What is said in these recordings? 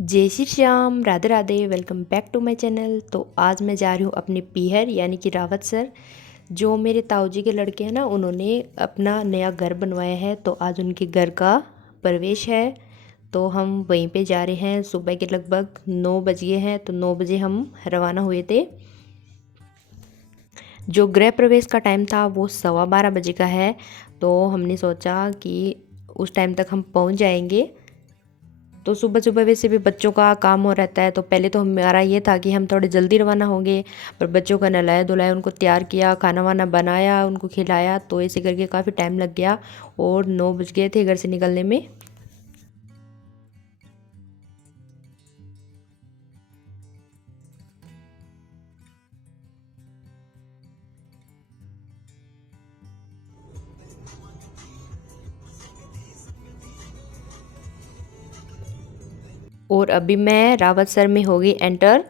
जय Shri Shyam, Radhe Radhe. Welcome back to my channel. तो आज मैं जा रही हूँ अपने पीहर यानी कि रावत सर। जो मेरे ताऊ जी के लड़के हैं ना, उन्होंने अपना नया घर बनवाया है, तो आज उनके घर का प्रवेश है। तो हम वहीं पे जा रहे हैं। सुबह के लगभग 9 बज गए हैं, तो 9 बजे हम रवाना हुए थे। जो गृह प्रवेश का टाइम था वो 12:15 बजे का है। तो हमने सोचा कि उस टाइम तक हम पहुँच जाएंगे। तो सुबह सुबह वैसे भी बच्चों का काम हो रहता है, तो पहले तो हमारा ये था कि हम थोड़े जल्दी रवाना होंगे। पर बच्चों का नहलाया धुलाया, उनको तैयार किया, खाना वाना बनाया, उनको खिलाया, तो ऐसे करके काफ़ी टाइम लग गया और 9 बज गए थे घर से निकलने में। और अभी मैं रावत सर में हो गई एंटर।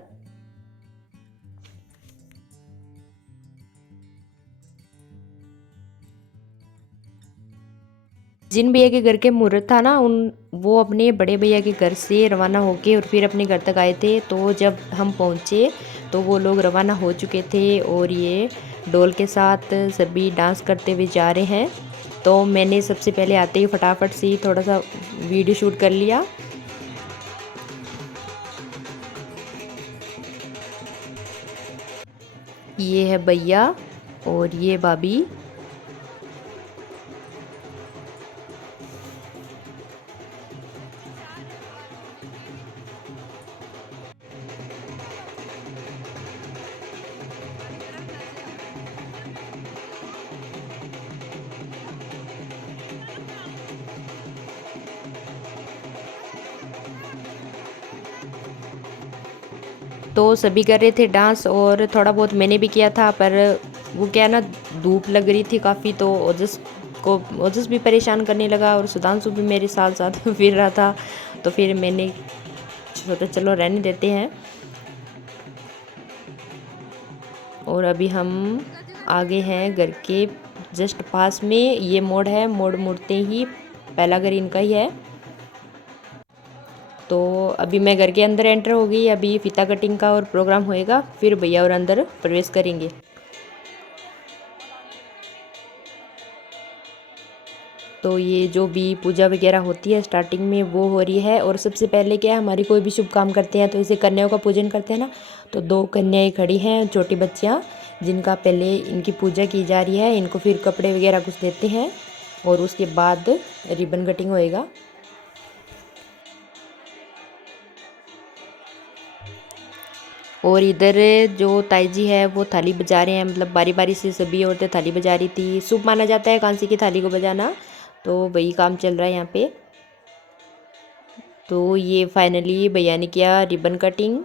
जिन भैया के घर के मुहूर्त था ना, वो अपने बड़े भैया के घर से रवाना होके और फिर अपने घर तक आए थे। तो जब हम पहुँचे तो वो लोग रवाना हो चुके थे और ये डोल के साथ सभी डांस करते हुए जा रहे हैं। तो मैंने सबसे पहले आते ही फटाफट से थोड़ा सा वीडियो शूट कर लिया। ये है भैया और ये भाभी। तो सभी कर रहे थे डांस और थोड़ा बहुत मैंने भी किया था, पर वो क्या ना, धूप लग रही थी काफ़ी, तो ओजस भी परेशान करने लगा और सुधांशु भी मेरे साथ साथ फिर रहा था। तो फिर मैंने सोचा चलो रहने देते हैं। और अभी हम आगे हैं घर के जस्ट पास में। ये मोड़ है, मोड़ मुड़ते ही पहला घर इनका ही है। तो अभी मैं घर के अंदर एंटर हो गई। अभी फीता कटिंग का और प्रोग्राम होएगा, फिर भैया और अंदर प्रवेश करेंगे। तो ये जो भी पूजा वगैरह होती है स्टार्टिंग में वो हो रही है। और सबसे पहले क्या है, हमारी कोई भी शुभ काम करते हैं तो इसे कन्याओं का पूजन करते हैं ना। तो 2 कन्याएं खड़ी हैं, छोटी बच्चियां, जिनका पहले इनकी पूजा की जा रही है। इनको फिर कपड़े वगैरह कुछ देते हैं और उसके बाद रिबन कटिंग होएगा। और इधर जो ताई जी है वो थाली बजा रहे हैं, मतलब बारी बारी से सभी औरतें थाली बजा रही थी। शुभ माना जाता है कांसी की थाली को बजाना, तो वही काम चल रहा है यहाँ पे। तो ये फाइनली भैया ने किया रिबन कटिंग।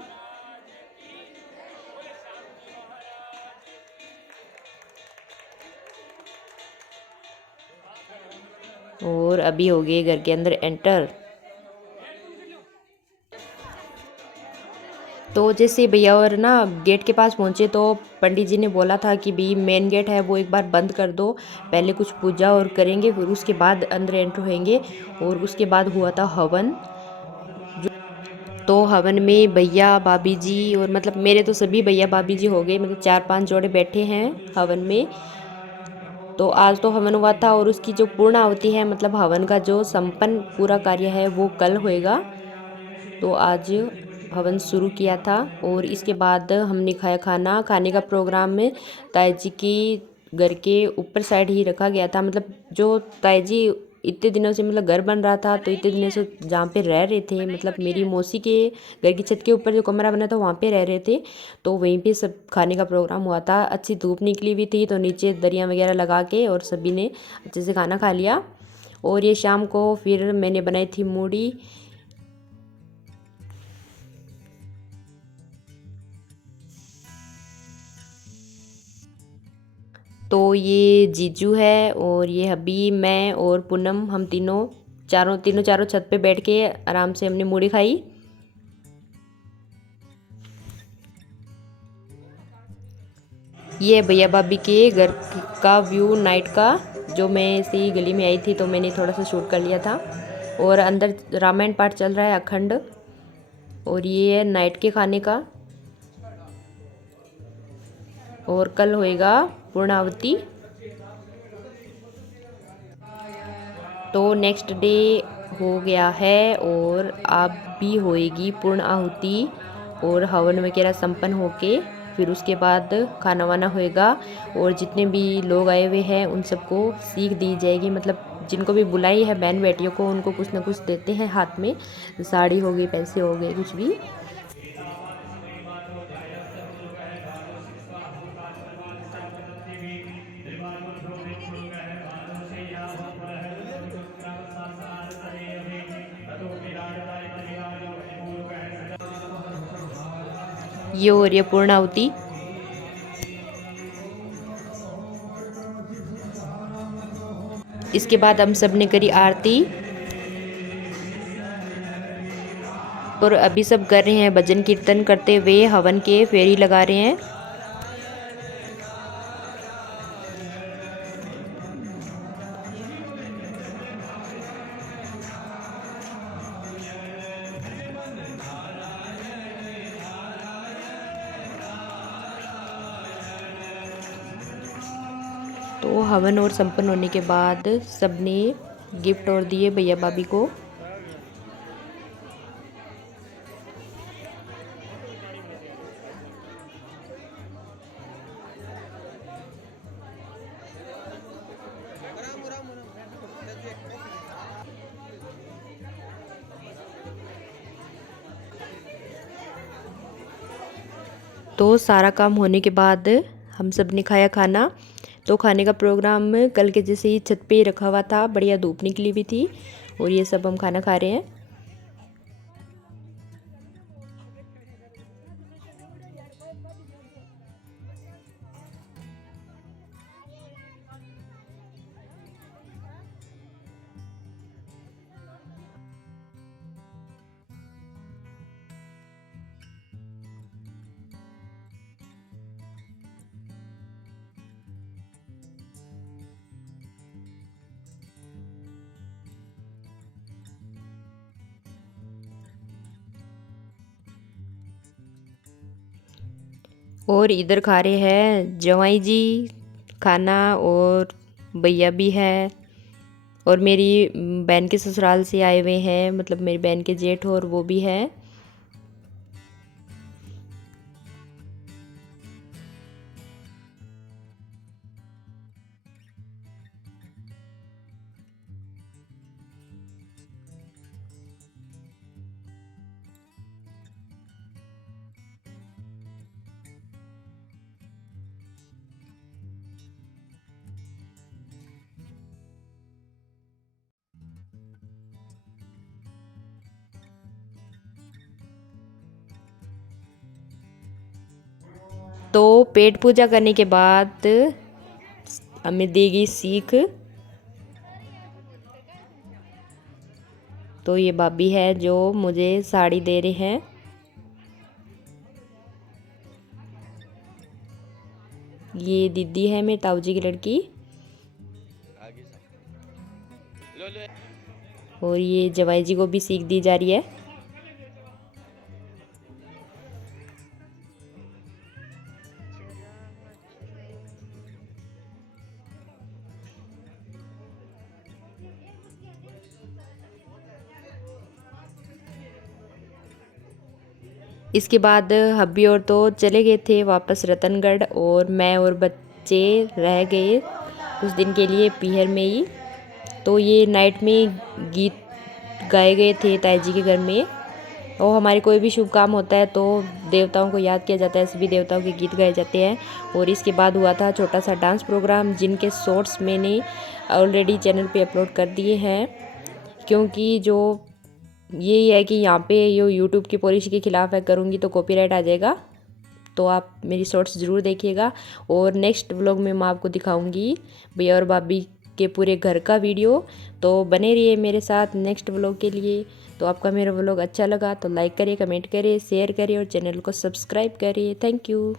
और अभी हो गए घर के अंदर एंटर। तो जैसे भैया और ना गेट के पास पहुँचे तो पंडित जी ने बोला था कि भाई मेन गेट है वो एक बार बंद कर दो, पहले कुछ पूजा और करेंगे, फिर उसके बाद अंदर एंटर होंगे। और उसके बाद हुआ था हवन। तो हवन में भैया भाभी जी और मतलब मेरे तो सभी भैया भाभी जी हो गए, मतलब 4-5 जोड़े बैठे हैं हवन में। तो आज तो हवन हुआ था और उसकी जो पूर्ण आहुति है, मतलब हवन का जो संपन्न पूरा कार्य है वो कल होएगा। तो आज हवन शुरू किया था और इसके बाद हमने खाया खाना। खाने का प्रोग्राम में ताई जी की घर के ऊपर साइड ही रखा गया था। मतलब जो ताई जी इतने दिनों से, मतलब घर बन रहा था तो इतने दिनों से जहाँ पे रह रहे थे, मतलब मेरी मौसी के घर की छत के ऊपर जो कमरा बना था वहाँ पे रह रहे थे। तो वहीं पे सब खाने का प्रोग्राम हुआ था। अच्छी धूप निकली हुई थी तो नीचे दरियाँ वगैरह लगा के और सभी ने अच्छे से खाना खा लिया। और ये शाम को फिर मैंने बनाई थी मूढ़ी। तो ये जीजू है और ये हबी, मैं और पूनम, हम तीनों चारों छत पे बैठ के आराम से हमने मूढ़ी खाई। ये भैया भाभी के घर का व्यू नाइट का, जो मैं इसी गली में आई थी तो मैंने थोड़ा सा शूट कर लिया था। और अंदर रामायण पाठ चल रहा है अखंड। और ये है नाइट के खाने का। और कल होएगा पूर्णाहुति। तो नेक्स्ट डे हो गया है और अब भी होएगी पूर्ण आहुति और हवन वगैरह संपन्न होके फिर उसके बाद खाना वाना होएगा। और जितने भी लोग आए हुए हैं उन सबको सीख दी जाएगी, मतलब जिनको भी बुलाई है बहन बेटियों को उनको कुछ ना कुछ देते हैं हाथ में, साड़ी हो गई, पैसे हो गए, कुछ भी। ये हो रही है पूर्णाहुति। इसके बाद हम सब ने करी आरती और अभी सब कर रहे हैं भजन कीर्तन करते हुए हवन के फेरी लगा रहे हैं। तो हवन और संपन्न होने के बाद सबने गिफ्ट और दिए भैया भाभी को। तो सारा काम होने के बाद हम सब ने खाया खाना। तो खाने का प्रोग्राम कल के जैसे ही छत पे ही रखा हुआ था, बढ़िया धूप निकली हुई थी और ये सब हम खाना खा रहे हैं। और इधर खा रहे हैं जवाई जी खाना और भैया भी है और मेरी बहन के ससुराल से आए हुए हैं, मतलब मेरी बहन के जेठ और वो भी है। तो पेट पूजा करने के बाद हमें देगी सीख। तो ये भाभी है जो मुझे साड़ी दे रहे हैं। ये दीदी है मेरे ताऊ जी की लड़की। और ये जवाई जी को भी सीख दी जा रही है। इसके बाद हब्बी और तो चले गए थे वापस रतनगढ़ और मैं और बच्चे रह गए कुछ दिन के लिए पीहर में ही। तो ये नाइट में गीत गाए गए थे ताई जी के घर में। और हमारे कोई भी शुभ काम होता है तो देवताओं को याद किया जाता है, सभी देवताओं के गीत गाए जाते हैं। और इसके बाद हुआ था छोटा सा डांस प्रोग्राम जिनके शॉर्ट्स मैंने ऑलरेडी चैनल पे अपलोड कर दिए हैं, क्योंकि जो यही है कि यहाँ पे ये यूट्यूब की पॉलिसी के खिलाफ है, करूँगी तो कॉपीराइट आ जाएगा। तो आप मेरी शॉर्ट्स ज़रूर देखिएगा। और नेक्स्ट व्लॉग में मैं आपको दिखाऊंगी भैया और भाभी के पूरे घर का वीडियो। तो बने रहिए मेरे साथ नेक्स्ट व्लॉग के लिए। तो आपका मेरा व्लॉग अच्छा लगा तो लाइक करिए, कमेंट करिए, शेयर करिए और चैनल को सब्सक्राइब करिए। Thank you.